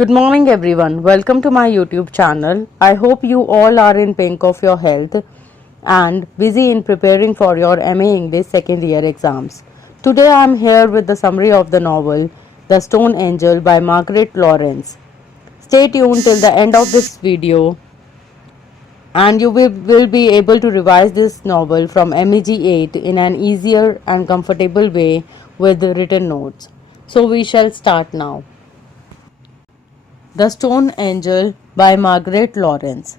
Good morning, everyone. Welcome to my YouTube channel. I hope you all are in pink of your health and busy in preparing for your MA English second year exams. Today I am here with the summary of the novel The Stone Angel by Margaret Lawrence. Stay tuned till the end of this video and you will be able to revise this novel from MEG 8 in an easier and comfortable way with written notes. So we shall start now. The Stone Angel by Margaret Lawrence.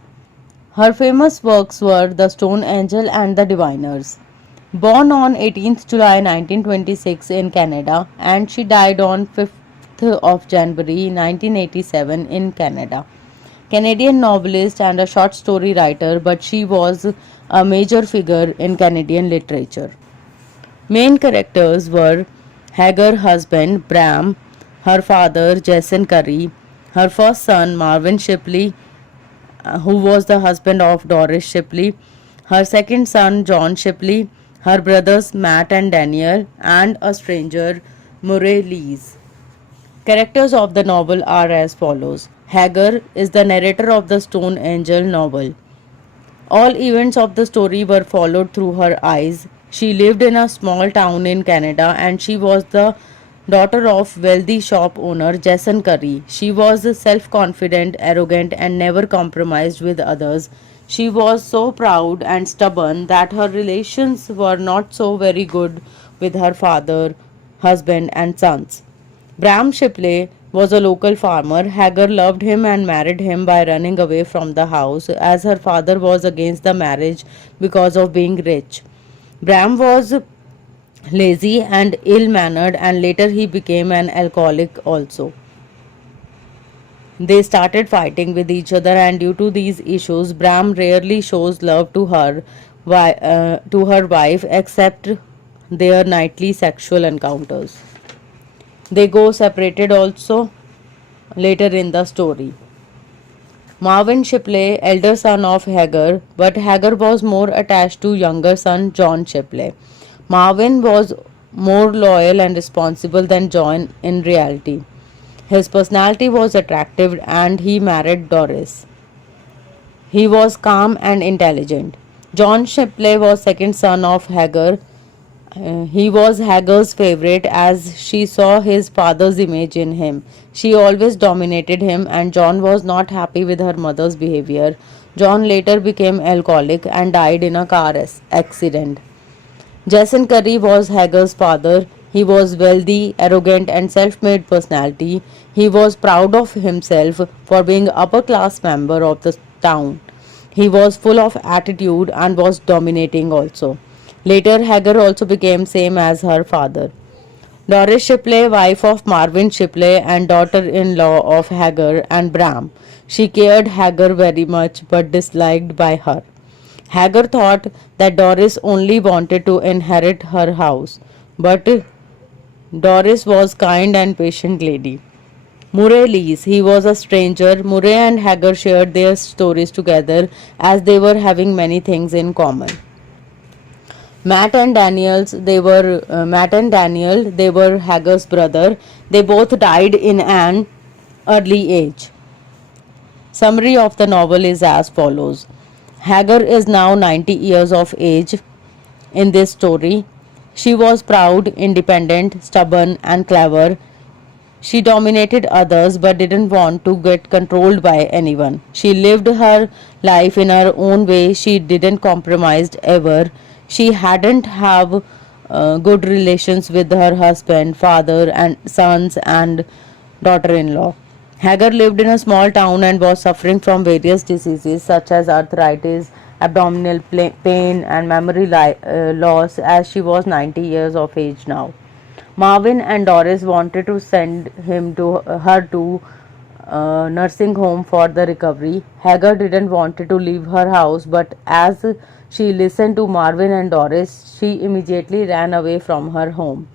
Her famous works were The Stone Angel and The Diviners. Born on 18th July 1926 in Canada and she died on 5th of January 1987 in Canada. Canadian novelist and a short story writer, but she was a major figure in Canadian literature. Main characters were Hagar husband Bram, her father Jason Curry, her first son Marvin Shipley, who was the husband of Doris Shipley, her second son John Shipley, her brothers Matt and Daniel, and a stranger Murray Lees. Characters of the novel are as follows. Hagar is the narrator of the Stone Angel novel. All events of the story were followed through her eyes. She lived in a small town in Canada and she was the daughter of wealthy shop owner Jason Curry. She was self-confident, arrogant and never compromised with others. She was so proud and stubborn that her relations were not so very good with her father, husband and sons. Bram Shipley was a local farmer. Hagar loved him and married him by running away from the house as her father was against the marriage because of being rich. Bram was lazy and ill mannered, and later he became an alcoholic also. They started fighting with each other, and due to these issues, Bram rarely shows love to her wife except their nightly sexual encounters. They go separated also later in the story. Marvin Shipley, elder son of Hagar, but Hagar was more attached to younger son John Shipley. Marvin was more loyal and responsible than John in reality. His personality was attractive and he married Doris. He was calm and intelligent. John Shipley was second son of Hagar. He was Hagar's favorite as she saw his father's image in him. She always dominated him and John was not happy with her mother's behavior. John later became alcoholic and died in a car accident. Jason Curry was Hagar's father. He was wealthy, arrogant and self-made personality. He was proud of himself for being upper class member of the town. He was full of attitude and was dominating also. Later Hagar also became same as her father. Doris Shipley, wife of Marvin Shipley and daughter-in-law of Hagar and Bram. She cared Hagar very much but disliked by her. Hagar thought that Doris only wanted to inherit her house, but Doris was kind and patient lady. Murray Lees, he was a stranger. Murray and Hagar shared their stories together as they were having many things in common. Matt and Daniel, they were Hagar's brother. They both died in an early age. Summary of the novel is as follows. Hagar is now 90 years of age in this story. She was proud, independent, stubborn and clever. She dominated others but didn't want to get controlled by anyone. She lived her life in her own way. She didn't compromise ever. She hadn't have good relations with her husband, father and sons and daughter-in-law. Hagar lived in a small town and was suffering from various diseases such as arthritis, abdominal pain and memory loss as she was 90 years of age now. Marvin and Doris wanted to send her to nursing home for the recovery. Hagar didn't want to leave her house, but as she listened to Marvin and Doris, she immediately ran away from her home.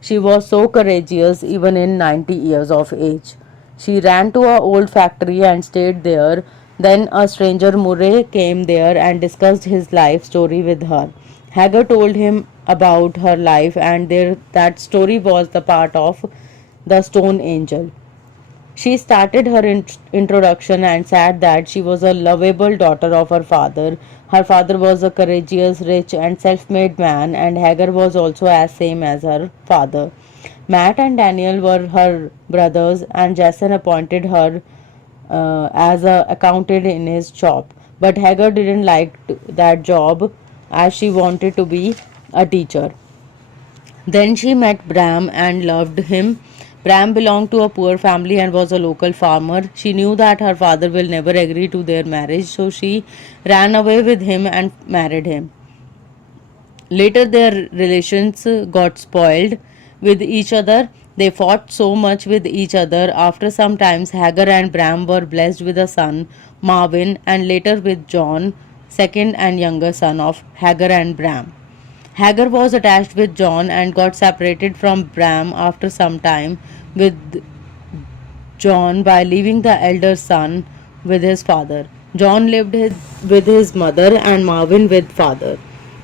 She was so courageous even in 90 years of age. She ran to a old factory and stayed there. Then a stranger Murray came there and discussed his life story with her. Hagar told him about her life and that story was the part of the Stone Angel. She started her introduction and said that she was a lovable daughter of her father. Her father was a courageous, rich, and self made man, and Hagar was also as same as her father. Matt and Daniel were her brothers, and Jason appointed her as a accountant in his shop. But Hagar didn't like that job as she wanted to be a teacher. Then she met Bram and loved him. Bram belonged to a poor family and was a local farmer. She knew that her father will never agree to their marriage, so she ran away with him and married him. Later, their relations got spoiled with each other. They fought so much with each other. After some times, Hagar and Bram were blessed with a son, Marvin, and later with John, second and younger son of Hagar and Bram. Hagar was attached with John and got separated from Bram after some time with John by leaving the elder son with his father. John lived with his mother and Marvin with father.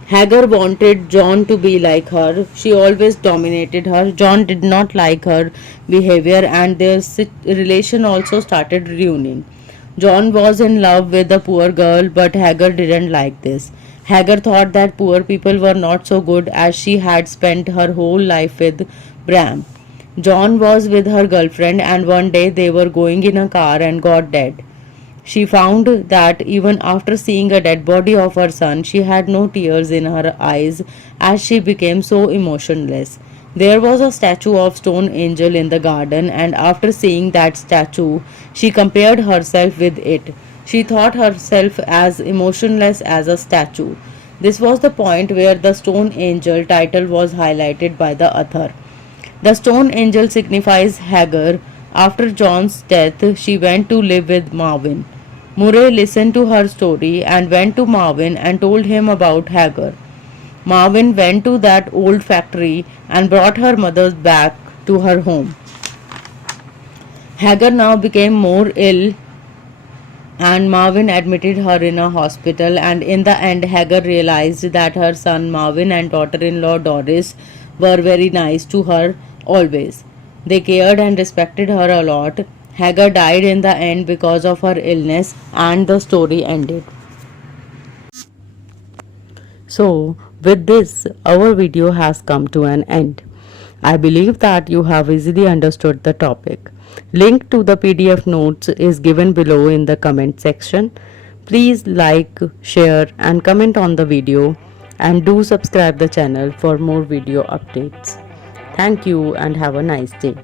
Hagar wanted John to be like her. She always dominated her. John did not like her behavior and their relation also started ruining. John was in love with the poor girl, but Hagar didn't like this. Hagar thought that poor people were not so good as she had spent her whole life with Bram. John was with her girlfriend, and one day they were going in a car and got dead. She found that even after seeing a dead body of her son, she had no tears in her eyes as she became so emotionless. There was a statue of stone angel in the garden, and after seeing that statue, she compared herself with it. She thought herself as emotionless as a statue. This was the point where the stone angel title was highlighted by the author. The stone angel signifies Hagar. After John's death, she went to live with Marvin. Murray listened to her story and went to Marvin and told him about Hagar. Marvin went to that old factory and brought her mother back to her home. Hagar now became more ill and Marvin admitted her in a hospital, and in the end Hagar realized that her son Marvin and daughter-in-law Doris were very nice to her always. They cared and respected her a lot. Hagar died in the end because of her illness and the story ended. So, with this, our video has come to an end. I believe that you have easily understood the topic. Link to the PDF notes is given below in the comment section. Please like, share and comment on the video, and do subscribe the channel for more video updates. Thank you and have a nice day.